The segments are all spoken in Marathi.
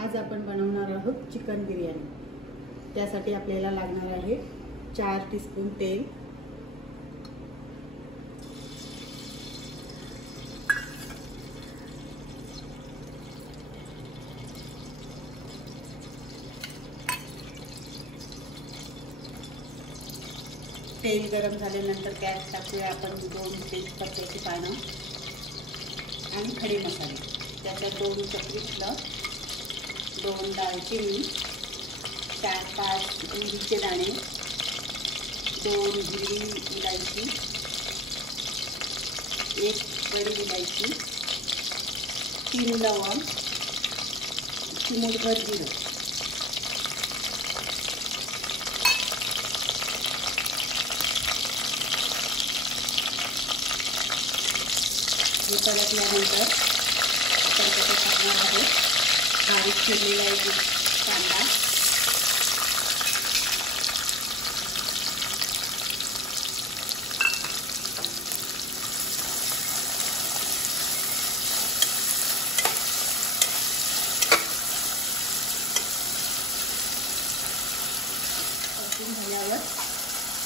आज आपण बनवणार आहोत चिकन बिर्याणी। त्यासाठी आपल्याला लागणार आहे 4 टीस्पून तेल, तेल गरम झाल्यानंतर त्यात टाकूया आपण 2 तेजपत्त्याची पानं आणि खडे मसाले। त्याच्यात 2 चक्री फुलं, 2 दालचिनी, 4-5 मिरीचे दाणे, 2 हिरवी इलायची, 1 बडी इलायची, 3 लवंग, चिमूटभर जिरं। हे परतल्यानंतर आपण त्याच्यात टाकणार आहोत बारीक चिरलेला एक कांदा, परतून झाल्यावर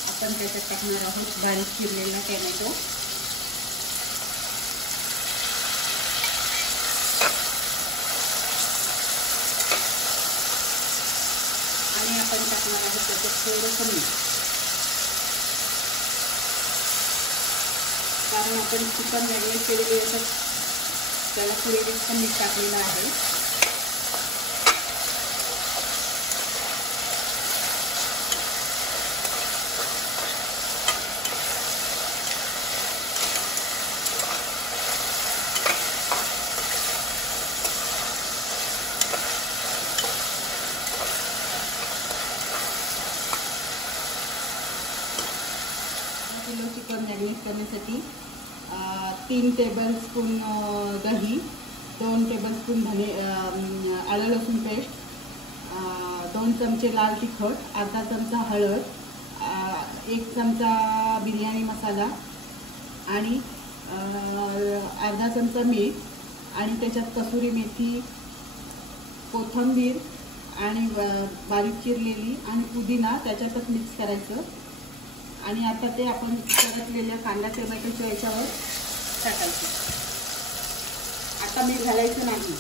आपण त्याच्यात टाकणार आहोत बारीक चिरलेला टोमॅटो, आणि आपण टाकणार आहोत त्याच्यात थोडंसं मीठ, कारण आपण चिकन मॅरिनेट केलेले असं त्याला पुरेसं मीठ टाकलेलं आहे। किलो चिकन मॅरिनेट करण्यासाठी 3 टेबलस्पून दही, 2 टेबलस्पून आलं लसूण पेस्ट, 2 चमचे लाल तिखट, अर्धा चमचा हळद, 1 चमचा बिर्याणी मसाला आणि अर्धा चमचा मीठ, आणि त्याच्यात कसुरी मेथी, कोथिंबीर आणि बारीक चिरलेली आणि पुदिना त्याच्यातच मिक्स करायचं। आणि आता ते आपण परतलेल्या कांदा टोमॅटोच्या याच्यावर टाकायचं। आता मीठ घालायचं नाही।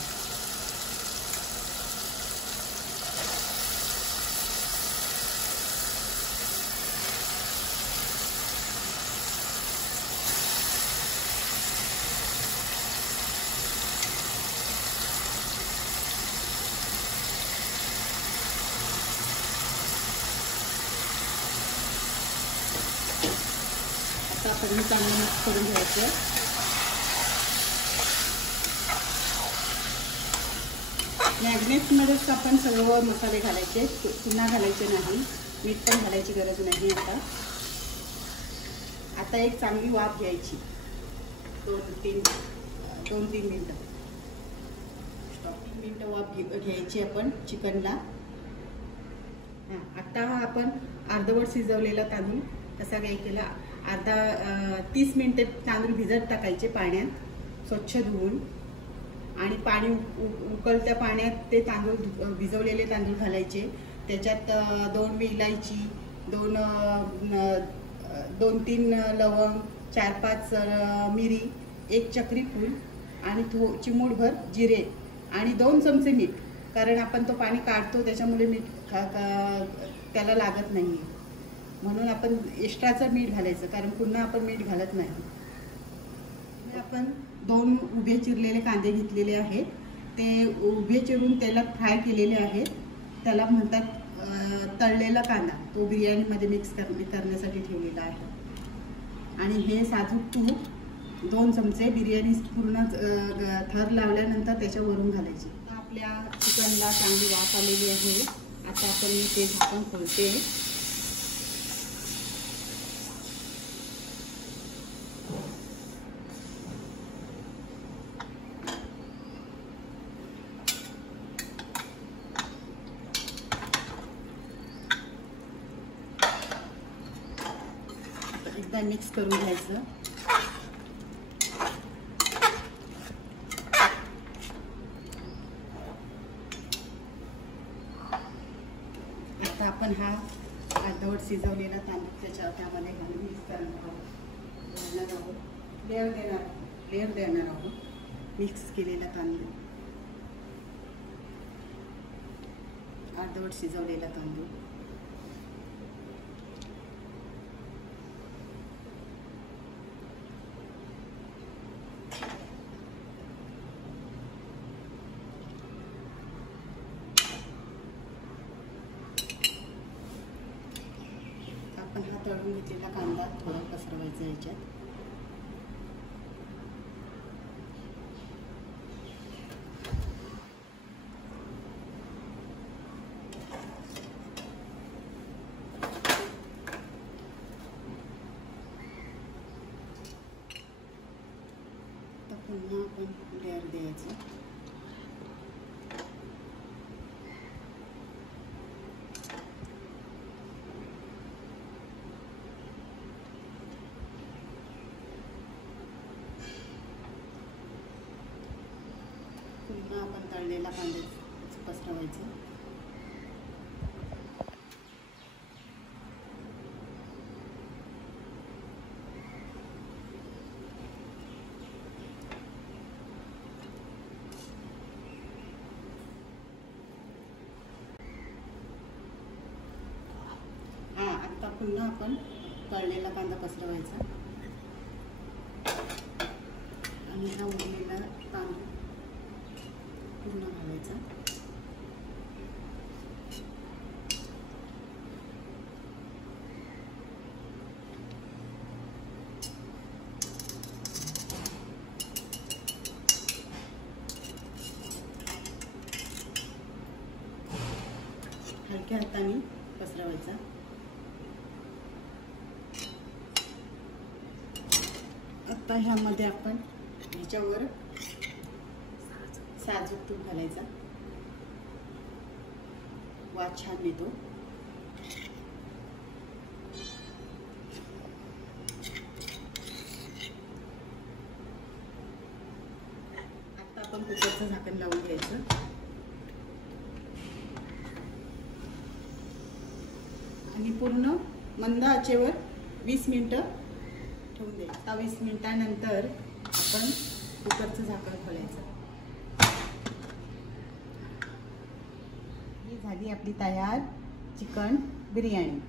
आपण चांगलं मिक्स करून घ्यायचं। मॅरिनेट्समध्येच आपण सर्व मसाले घालायचे, पुन्हा घालायचे नाही, मीठ पण घालायची गरज नाही। आता एक चांगली वाफ घ्यायची 2-3 मिनटं, 3 मिनटं वाफ घ्यायची आपण चिकनला। आता आपण अर्धवट शिजवलेला तांदूळ कसा घ्यायचा, 30 मिनिटे तांदूळ भिजत टाकायचे पाण्यात स्वच्छ धुवून, आणि पाणी उकळत्या पाण्यात ते तांदूळ भिजवलेले तांदूळ घालायचे। त्याच्यात 2 इलायची, 2-3 लवंग, 4-5 मिरी, 1 चक्री फूल आणि चिमूटभर जिरे आणि 2 चमचे मीठ, कारण आपण तो पाणी काढतो त्याच्यामुळे मीठ त्याला लागत नाही, म्हणून आपण एक्स्ट्राचं मीठ घालायचं, कारण पुन्हा आपण मीठ घालत नाही। आपण 2 उभे चिरलेले कांदे घेतलेले आहेत, ते उभे चिरून तेलात फ्राय केलेले आहेत, त्याला म्हणतात तळलेला कांदा, तो बिर्याणीमध्ये मिक्स करण्यासाठी ठेवलेला आहे। आणि हे साजूक तूप 2 चमचे बिर्याणी पूर्ण थर लावल्यानंतर त्याच्यावरून घालायची। आपल्या चिकनला चांगली वाफ आलेली आहे। आता आपण मी ते झाकण खोलते। एकदा मिक्स करून घ्यायचं। आता आपण हा अर्धवट शिजवलेला तांदूळ त्यामध्ये घालून मिक्स करणार आहोत, लेअर देणार आहोत। मिक्स केलेला तांदूळ, अर्धवट शिजवलेला तांदूळ, आपण हा तळून घेतलेला कांदा थोडा पसरवायचा याच्यात। तर पुन्हा आपण लेअर द्यायचं। पुन्हा आपण तळलेला कांदा पसरवायचा। आता पुन्हा आपण तळलेला कांदा पसरवायचा आणि हा उरलेला तांदूळ पूर्ण घालायचा। हलक्या हाताने पसरवायचा। आता ह्यामध्ये आपण ह्याच्यावर साजूक तूप घालायचा, वास छान येतो। आता आपण कुकरचं झाकण लावून घ्यायचं आणि पूर्ण मंद आचेवर 20 मिनिटं ठेवून द्यायचं। आता 20 मिनिटानंतर आपण कुकरचं झाकण खोलायचं। ही झाली आपली तयार चिकन बिर्याणी।